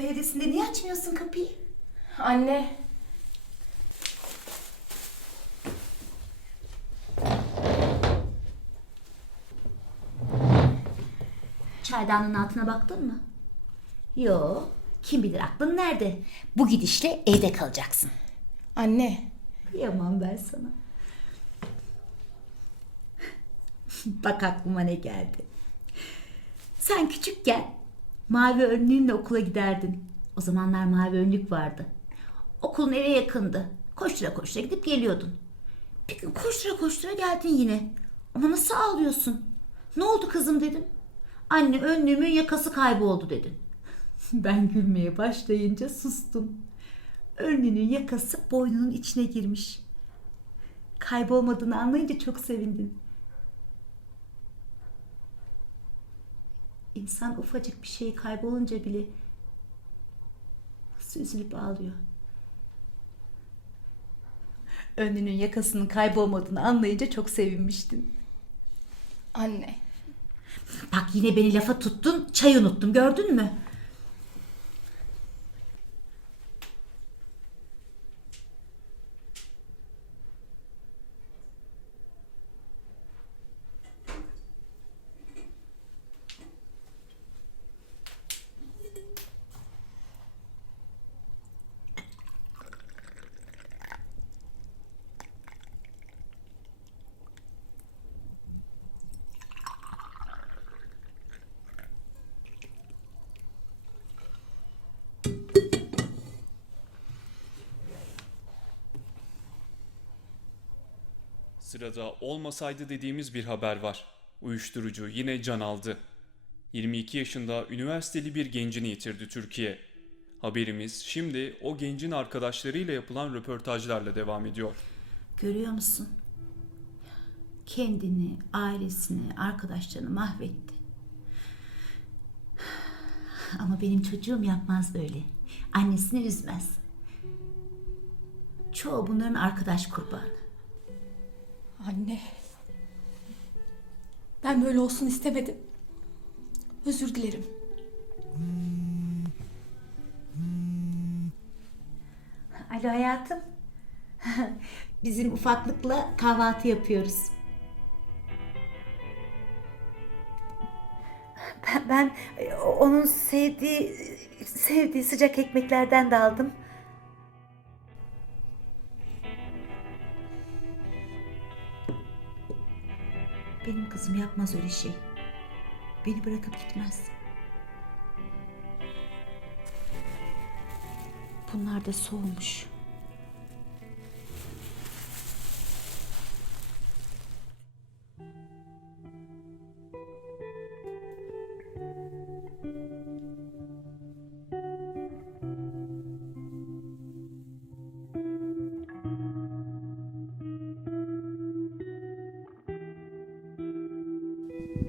evdesin de niye açmıyorsun kapıyı? Anne. Çaydanlığın altına baktın mı? Yo. Kim bilir aklın nerede? Bu gidişle evde kalacaksın. Anne. Kıyamam ben sana. Bak aklıma ne geldi. Sen küçükken mavi önlüğünle okula giderdin. O zamanlar mavi önlük vardı. Okulun eve yakındı. Koştura koştura gidip geliyordun. Bir gün koştura koştura geldin yine. Ama nasıl ağlıyorsun? Ne oldu kızım dedim. Anne önlüğümün yakası kayboldu dedin. Ben gülmeye başlayınca sustum. Önlüğünün yakası boynunun içine girmiş. Kaybolmadığını anlayınca çok sevindin. İnsan ufacık bir şey kaybolunca bile nasıl üzülüp ağlıyor. Önlüğünün yakasının kaybolmadığını anlayınca çok sevinmiştin. Anne. Bak yine beni lafa tuttun, çay unuttum gördün mü? Sırada olmasaydı dediğimiz bir haber var. Uyuşturucu yine can aldı. 22 yaşında üniversiteli bir gencini yitirdi Türkiye. Haberimiz şimdi o gencin arkadaşlarıyla yapılan röportajlarla devam ediyor. Görüyor musun? Kendini, ailesini, arkadaşlarını mahvetti. Ama benim çocuğum yapmaz böyle. Annesini üzmez. Çoğu bunların arkadaş kurbanı. Anne. Ben böyle olsun istemedim. Özür dilerim. Alo hayatım. Bizim ufaklıkla kahvaltı yapıyoruz. Ben, ben onun sevdiği sevdiği sıcak ekmeklerden de aldım. Kızım yapmaz öyle şey. Beni bırakıp gitmez. Bunlar da soğumuş.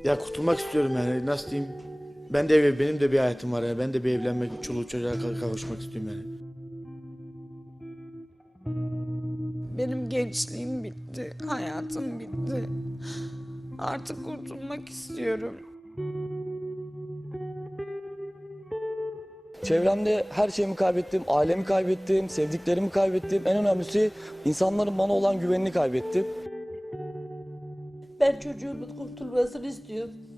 Ya kurtulmak istiyorum yani nasıl diyeyim. Ben de ev, benim de bir hayatım var ya. Ben de bir evlenmek, çoluk çocuğa ka- kavuşmak istiyorum yani. Benim gençliğim bitti, hayatım bitti. Artık kurtulmak istiyorum. Çevremde her şeyimi kaybettim, ailemi kaybettim, sevdiklerimi kaybettim. En önemlisi insanların bana olan güvenini kaybettim. Ben çocuğumun kurtulmasını istiyorum.